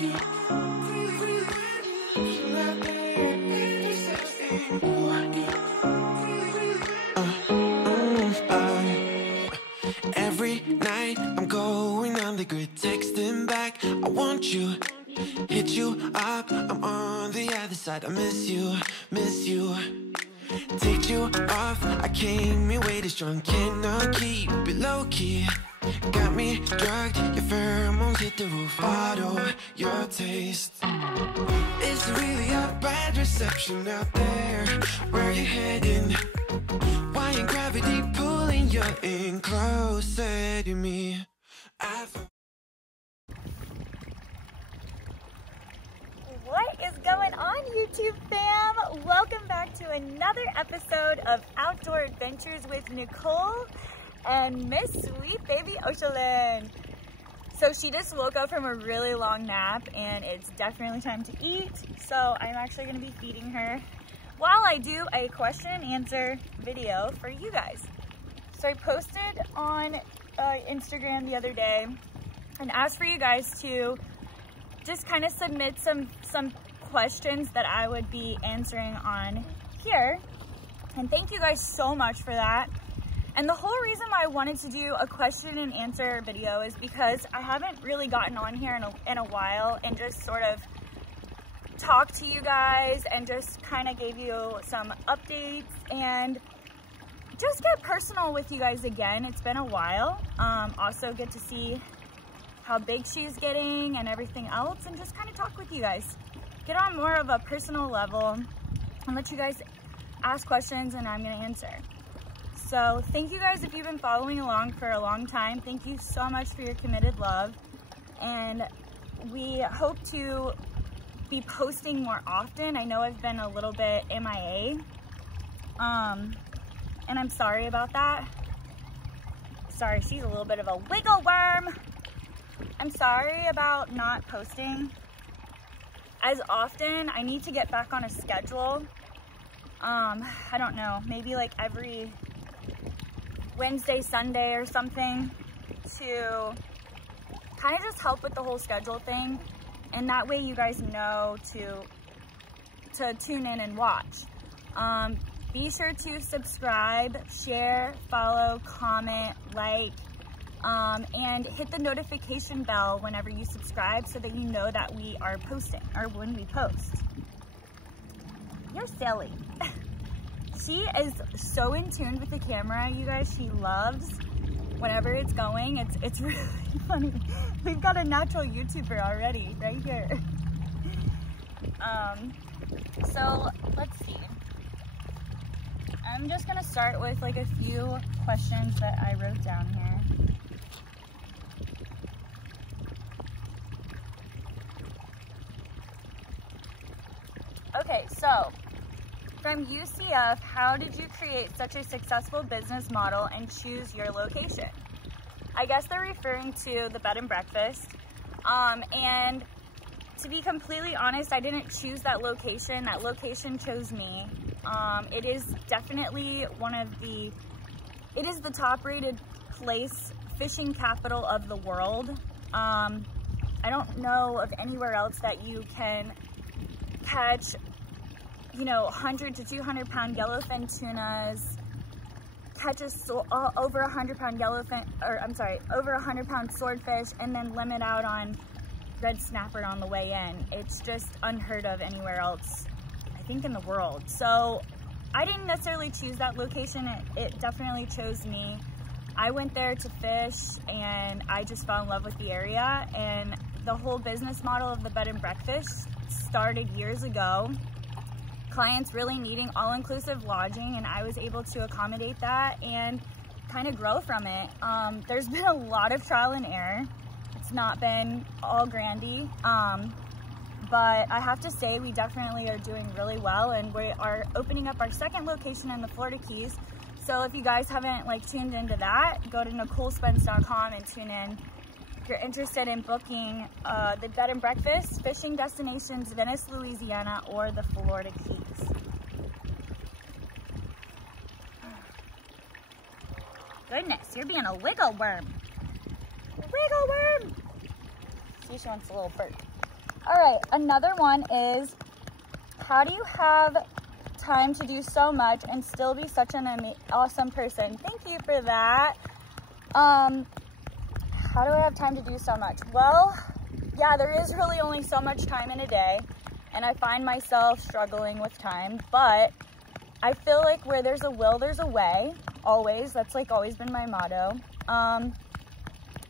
Every night I'm going on the grid, texting back, I want you, hit you up, I'm on the other side, I miss you, take you off, I came in way too strong, cannot keep it low key, got me drugged, your pheromones hit the roof, auto, your taste, it's really a bad reception out there, where you heading? Why ain't gravity pulling you in closer to me? What is going on, YouTube fam? Welcome back to another episode of Outdoor Adventures with Nicole and Miss Sweet Baby Ocean. So she just woke up from a really long nap and it's definitely time to eat. So I'm actually gonna be feeding her while I do a question and answer video for you guys. So I posted on Instagram the other day and asked for you guys to just kind of submit some questions that I would be answering on here. And thank you guys so much for that. And the whole reason why I wanted to do a question and answer video is because I haven't really gotten on here in a while and just sort of talk to you guys and just kind of gave you some updates and just get personal with you guys again. It's been a while. Also get to see how big she's getting and everything else and just kind of talk with you guys. Get on more of a personal level and let you guys ask questions and I'm gonna answer. So thank you guys if you've been following along for a long time. Thank you so much for your committed love. And we hope to be posting more often. I know I've been a little bit MIA, and I'm sorry about that. Sorry, she's a little bit of a wiggle worm. I'm sorry about not posting as often. I need to get back on a schedule. I don't know, maybe like every Wednesday, Sunday or something to kind of just help with the whole schedule thing. And that way you guys know to tune in and watch. Be sure to subscribe, share, follow, comment, like, and hit the notification bell whenever you subscribe so that you know that we are posting or when we post. You're silly. She is so in tune with the camera, you guys. She loves whenever it's going. It's really funny. We've got a natural YouTuber already right here. So let's see. I'm just gonna start with like a few questions that I wrote down here. Okay, so from UCF, how did you create such a successful business model and choose your location? I guess they're referring to the bed and breakfast. And to be completely honest, I didn't choose that location. That location chose me. It is definitely it is the top rated place, fishing capital of the world. I don't know of anywhere else that you can catch, you know, 100 to 200 pound yellowfin tunas, catch over 100 pound yellowfin, or I'm sorry, over 100 pound swordfish, and then limit out on red snapper on the way in. It's just unheard of anywhere else, I think, in the world. So I didn't necessarily choose that location. It definitely chose me. I went there to fish and I just fell in love with the area, and the whole business model of the bed and breakfast started years ago. Clients really needing all-inclusive lodging, and I was able to accommodate that and kind of grow from it. There's been a lot of trial and error. It's not been all grandy, but I have to say we definitely are doing really well, and we are opening up our second location in the Florida Keys. So if you guys haven't tuned into that, go to NicoleSpence.com and tune in. If you're interested in booking the bed and breakfast, fishing destinations, Venice, Louisiana, or the Florida Keys. Goodness, you're being a wiggle worm. Wiggle worm! See, she wants a little burp. All right, another one is, how do you have time to do so much and still be such an awesome person? Thank you for that. How do I have time to do so much? Well, yeah, there is really only so much time in a day, and I find myself struggling with time, but I feel like where there's a will, there's a way, always. That's like always been my motto.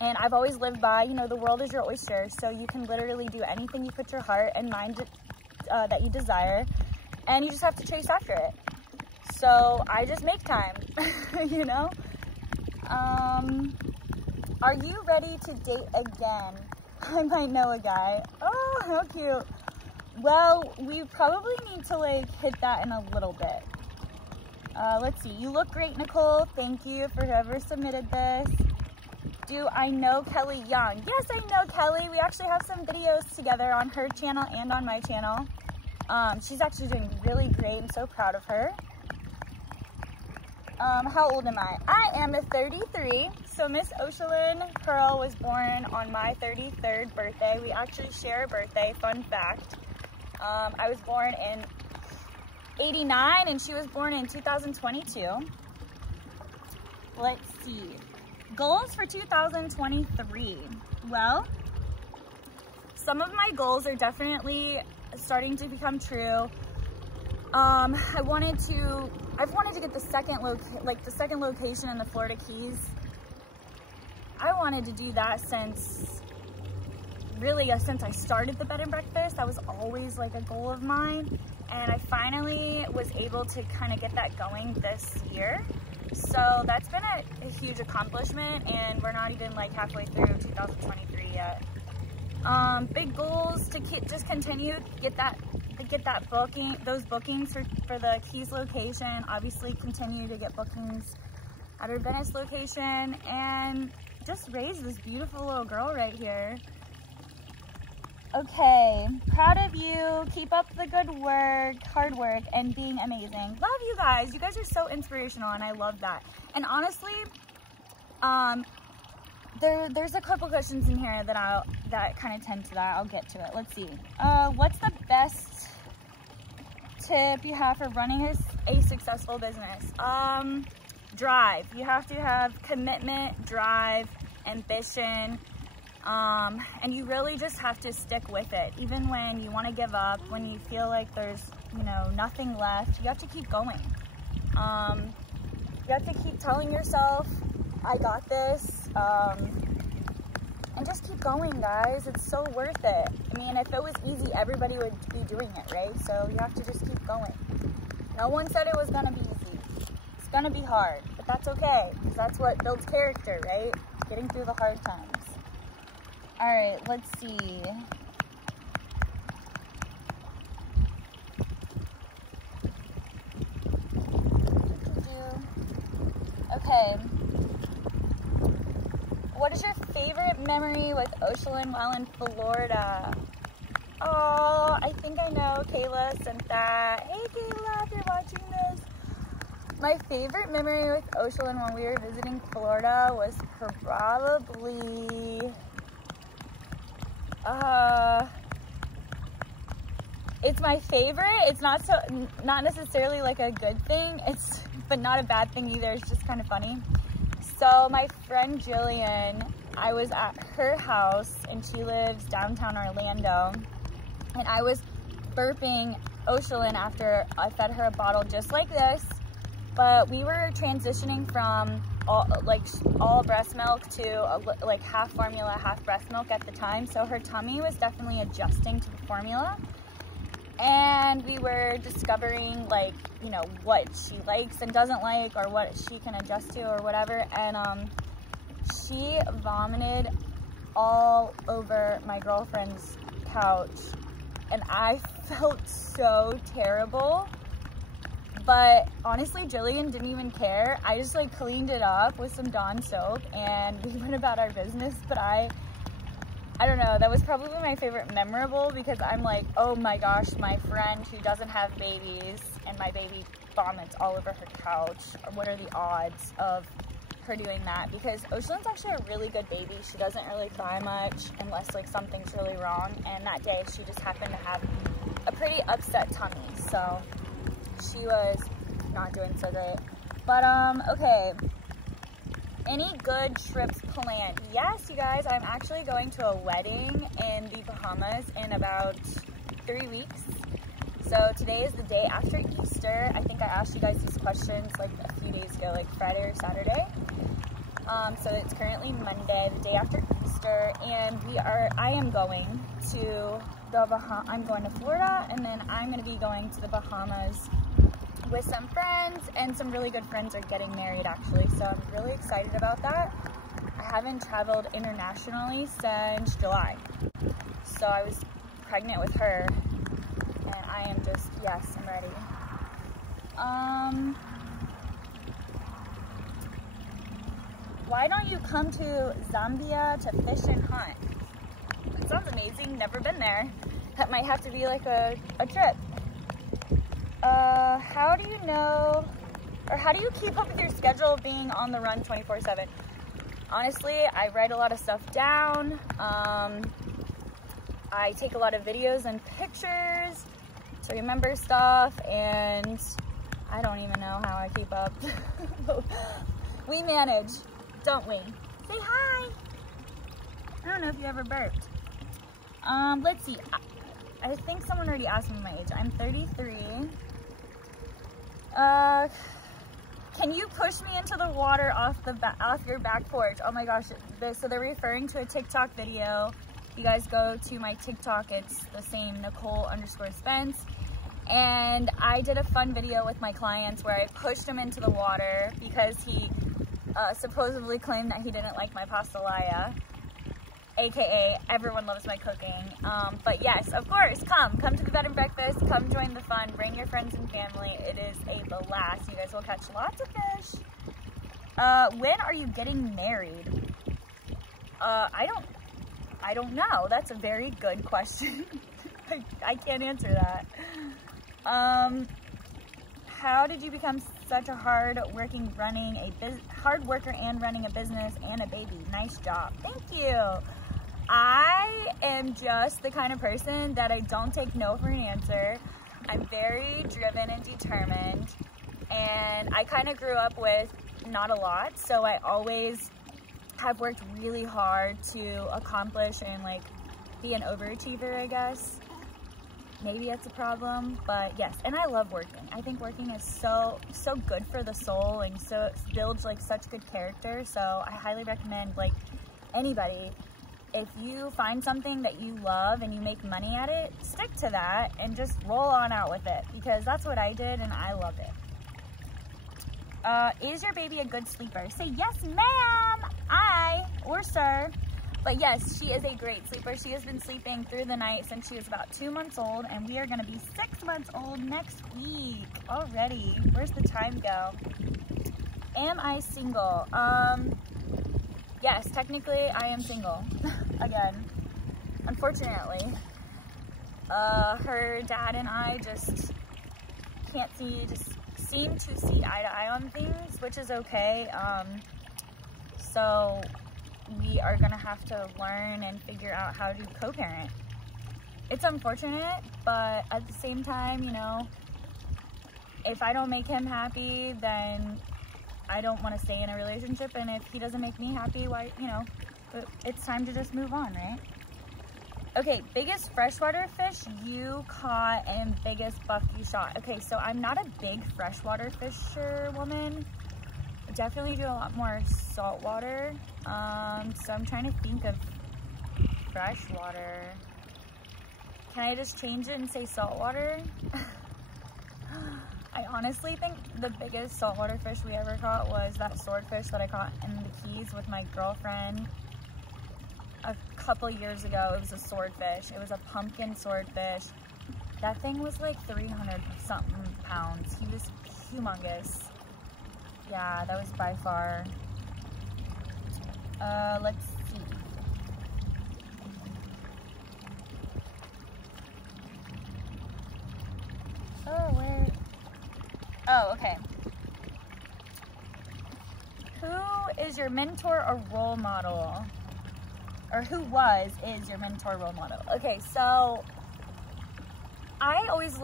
And I've always lived by, you know, the world is your oyster, so you can literally do anything you put your heart and mind that you desire, and you just have to chase after it. So I just make time, you know? Are you ready to date again? I might know a guy. Oh, how cute. Well, we probably need to like hit that in a little bit. Let's see. You look great, Nicole. Thank you for whoever submitted this. Do I know Kelly Young? Yes, I know Kelly. We actually have some videos together on her channel and on my channel. She's actually doing really great. I'm so proud of her. How old am I? I am a 33. So Miss Oshalyn Pearl was born on my 33rd birthday. We actually share a birthday, fun fact. I was born in 89 and she was born in 2022. Let's see. Goals for 2023. Well, some of my goals are definitely starting to become true. I've wanted to get the second location in the Florida Keys. I wanted to do that since I started the bed and breakfast. That was always like a goal of mine, and I finally was able to kind of get that going this year. So that's been a huge accomplishment, and we're not even like halfway through 2023 yet. Big goals to just continue get those bookings for the Keys location. Obviously continue to get bookings at our Venice location, and just raise this beautiful little girl right here. Okay, proud of you. Keep up the good work, hard work, and being amazing. Love you guys. You guys are so inspirational, and I love that. And honestly, there's a couple questions in here that kind of tend to that. I'll get to it. Let's see. What's the best tip you have for running a successful business? Drive. You have to have commitment, drive, ambition. And you really just have to stick with it. Even when you want to give up, when you feel like there's, you know, nothing left, you have to keep going. You have to keep telling yourself, I got this, and just keep going, guys. It's so worth it. I mean, if it was easy, everybody would be doing it, right? So you have to just keep going. No one said it was gonna be easy. It's gonna be hard, but that's okay, because that's what builds character, right? Getting through the hard times. All right, let's see. Okay. What is your favorite memory with Oshalyn while in Florida? Oh, I think I know. Kayla sent that. Hey, Kayla, if you're watching this. My favorite memory with Oshalyn when we were visiting Florida was probably... it's my favorite. It's not necessarily like a good thing. But not a bad thing either. It's just kind of funny. So my friend Jillian, I was at her house, and she lives downtown Orlando, and I was burping Oshalyn after I fed her a bottle just like this. But we were transitioning from all breast milk to like half formula, half breast milk at the time. So her tummy was definitely adjusting to the formula. And we were discovering, like, you know, what she likes and doesn't like, or what she can adjust to or whatever. And she vomited all over my girlfriend's couch. And I felt so terrible. But honestly, Jillian didn't even care. I just like cleaned it up with some Dawn soap, and we went about our business. But I don't know, that was probably my favorite memorable, because I'm like, oh my gosh, my friend who doesn't have babies and my baby vomits all over her couch. What are the odds of her doing that because Ocean's actually a really good baby. She doesn't really cry much unless like something's really wrong, and that day she just happened to have a pretty upset tummy, so she was not doing so great. But okay, any good trips planned? Yes, you guys, I'm actually going to a wedding in the Bahamas in about 3 weeks. So today is the day after Easter. I think I asked you guys these questions like a few days ago, like Friday or Saturday. So it's currently Monday, the day after Easter, and I am going to I'm going to Florida, and then I'm going to be going to the Bahamas with some friends, and some really good friends are getting married actually, so I'm really excited about that. I haven't traveled internationally since July, so I was pregnant with her, and I am just, yes, I'm ready. Why don't you come to Zambia to fish and hunt? That sounds amazing, never been there. That might have to be like a trip. How do you know, or how do you keep up with your schedule of being on the run 24/7? Honestly, I write a lot of stuff down. I take a lot of videos and pictures to remember stuff, and I don't even know how I keep up. We manage, don't we? Say hi. I don't know if you ever burped. Let's see. I think someone already asked me my age. I'm 33. Can you push me into the water off your back porch? Oh my gosh. So they're referring to a TikTok video. You guys go to my TikTok. It's the same, Nicole_Spence. And I did a fun video with my clients where I pushed him into the water because he supposedly claimed that he didn't like my pastelaya. AKA everyone loves my cooking. But yes, of course, come to the bed and breakfast, come join the fun, bring your friends and family. It is a blast. You guys will catch lots of fish. When are you getting married? I don't know. That's a very good question. I can't answer that. How did you become such a hard worker and running a business and a baby? Nice job. Thank you. I am just the kind of person that I don't take no for an answer. I'm very driven and determined, and I kind of grew up with not a lot, so I always have worked really hard to accomplish and like be an overachiever, I guess. Maybe that's a problem, but yes, and I love working. I think working is so good for the soul, and so it builds like such good character. So I highly recommend like anybody, if you find something that you love and you make money at it, stick to that and just roll on out with it, because that's what I did and I love it. Is your baby a good sleeper? Say yes, ma'am, or sir. But yes, she is a great sleeper. She has been sleeping through the night since she was about 2 months old, and we are gonna be 6 months old next week already. Where's the time go? Am I single? Yes, technically I am single. Again, unfortunately. Her dad and I just seem to see eye to eye on things, which is okay. So we are gonna have to learn and figure out how to co-parent. It's unfortunate, but at the same time, you know, if I don't make him happy, then I don't want to stay in a relationship, and if he doesn't make me happy, why, you know, it's time to just move on, right? Okay, biggest freshwater fish you caught and biggest buck you shot. Okay, so I'm not a big freshwater fisher woman. I definitely do a lot more saltwater. So I'm trying to think of freshwater. Can I just change it and say saltwater? I honestly think the biggest saltwater fish we ever caught was that swordfish that I caught in the Keys with my girlfriend a couple years ago. It was a swordfish. It was a pumpkin swordfish. That thing was like 300 something pounds. He was humongous. Yeah, that was by far. Let's see. Oh, where? Oh, okay. Who is your mentor or role model? Or who is your mentor role model? Okay, so I've always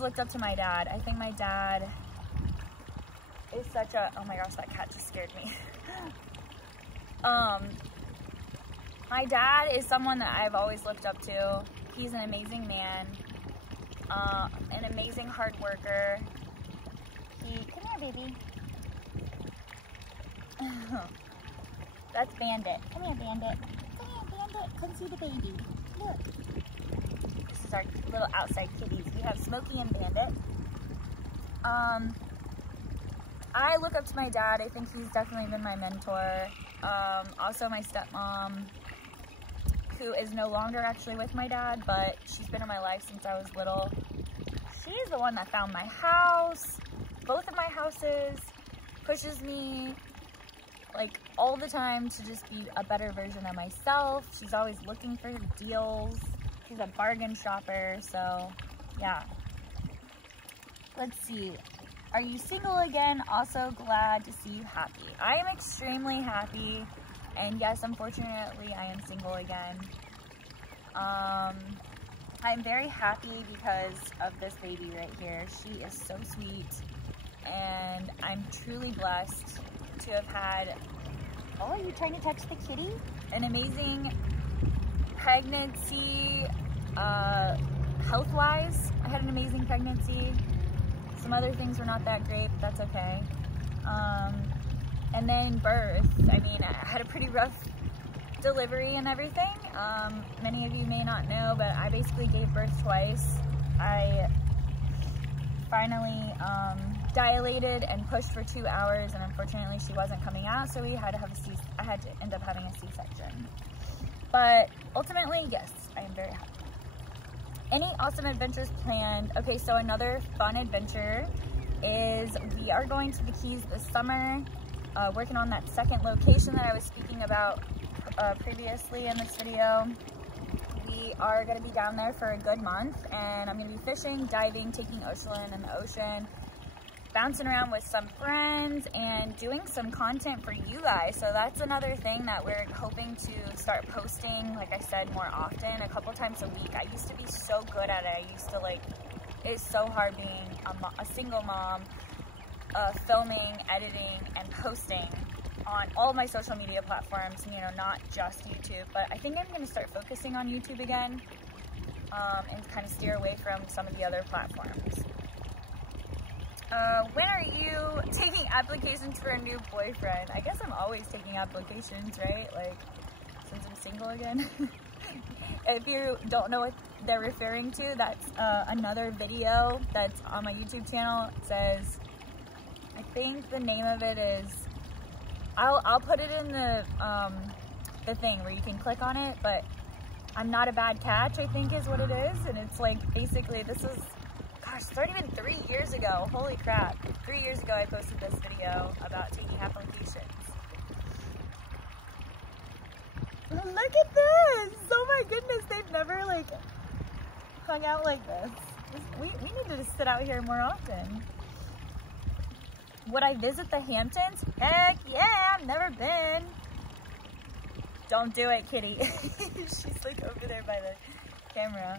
looked up to my dad. I think my dad is such a, oh my gosh, that cat just scared me. My dad is someone that I've always looked up to. He's an amazing man, an amazing hard worker. Come here, baby. That's Bandit. Come here, Bandit. Come here, Bandit. Come see the baby. Look. This is our little outside kitties. We have Smokey and Bandit. I look up to my dad. I think he's definitely been my mentor. Also my stepmom, who is no longer actually with my dad, but she's been in my life since I was little. She's the one that found my house, both of my houses, pushes me like all the time to just be a better version of myself. She's always looking for deals. She's a bargain shopper, so yeah. Let's see. Are you single again? Also glad to see you happy. I am extremely happy, and yes, unfortunately, I am single again. I'm very happy because of this baby right here. She is so sweet, and I'm truly blessed to have had, oh, are you trying to touch the kitty? An amazing pregnancy, health-wise. I had an amazing pregnancy. Some other things were not that great, but that's okay. And then birth. I mean, I had a pretty rough delivery and everything. Many of you may not know, but I basically gave birth twice. I finally dilated and pushed for 2 hours, and unfortunately she wasn't coming out, so we had to have I had to end up having a C-section. But ultimately, yes, I am very happy. Any awesome adventures planned? Okay, so another fun adventure is we are going to the Keys this summer, working on that second location that I was speaking about previously in this video. We are going to be down there for a good month, and I'm going to be fishing, diving, taking Ocean in the ocean, bouncing around with some friends, and doing some content for you guys. So that's another thing that we're hoping to start posting, like I said, more often, a couple times a week. I used to be so good at it. I used to it's so hard being a single mom, filming, editing, and posting on all of my social media platforms, you know, not just YouTube. But I think I'm going to start focusing on YouTube again, and kind of steer away from some of the other platforms. When are you taking applications for a new boyfriend? I guess I'm always taking applications, right? Like, since I'm single again. If you don't know what they're referring to, that's another video that's on my YouTube channel. It says, I think the name of it is, I'll put it in the thing where you can click on it, but I'm Not a Bad Catch, I think is what it is. And it's like, basically, this is, gosh, it's already been 3 years ago. Holy crap. 3 years ago I posted this video about taking applications. Look at this! Oh my goodness, they've never like hung out like this. We need to just sit out here more often. Would I visit the Hamptons? Heck yeah, I've never been. Don't do it, kitty. She's like over there by the camera.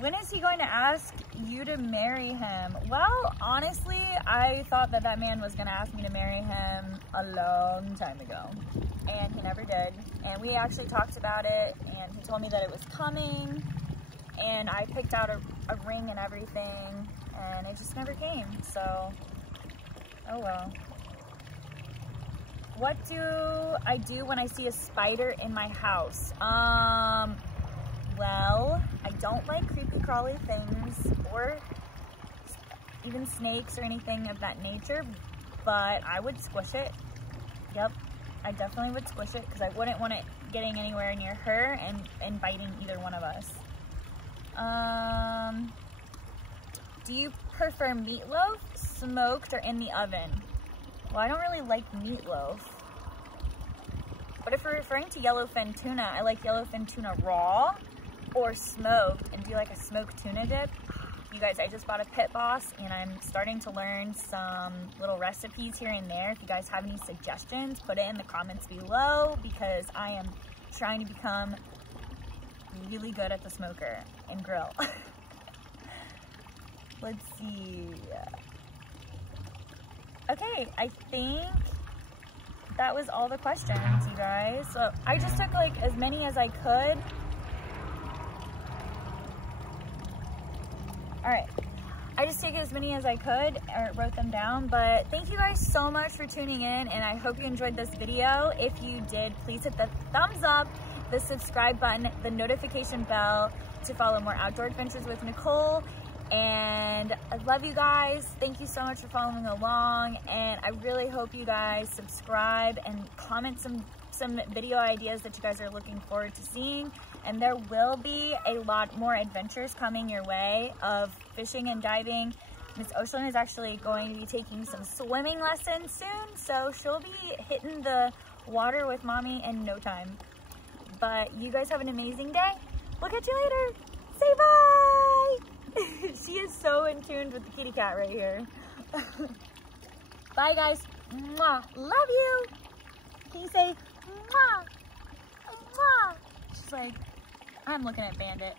When is he going to ask you to marry him? Well, honestly, I thought that man was going to ask me to marry him a long time ago, and he never did. And we actually talked about it, and he told me that it was coming, and I picked out a ring and everything, and it just never came. So, oh well. What do I do when I see a spider in my house? Well, I don't like creepy crawly things or even snakes or anything of that nature, but I would squish it. Yep, I definitely would squish it because I wouldn't want it getting anywhere near her and biting either one of us. Do you prefer meatloaf, smoked, or in the oven? Well, I don't really like meatloaf. But if we're referring to yellowfin tuna, I like yellowfin tuna raw or smoked. And do you like a smoked tuna dip? You guys, I just bought a Pit Boss and I'm starting to learn some little recipes here and there. If you guys have any suggestions, put it in the comments below, because I am trying to become really good at the smoker and grill. Let's see. Okay, I think that was all the questions, you guys. So I just took like as many as I could. All right, I just took as many as I could, or wrote them down, but thank you guys so much for tuning in, and I hope you enjoyed this video. If you did, please hit the thumbs up, the subscribe button, the notification bell to follow more outdoor adventures with Nicole. And I love you guys. Thank you so much for following along, and I really hope you guys subscribe and comment some video ideas that you guys are looking forward to seeing. And there will be a lot more adventures coming your way of fishing and diving. Miss Ocean is actually going to be taking some swimming lessons soon, so she'll be hitting the water with mommy in no time. But you guys have an amazing day. We'll catch you later. Say bye. She is so in tune with the kitty cat right here. Bye guys. Mwah. Love you. Can you say mwah? Mwah. She's like, I'm looking at Bandit.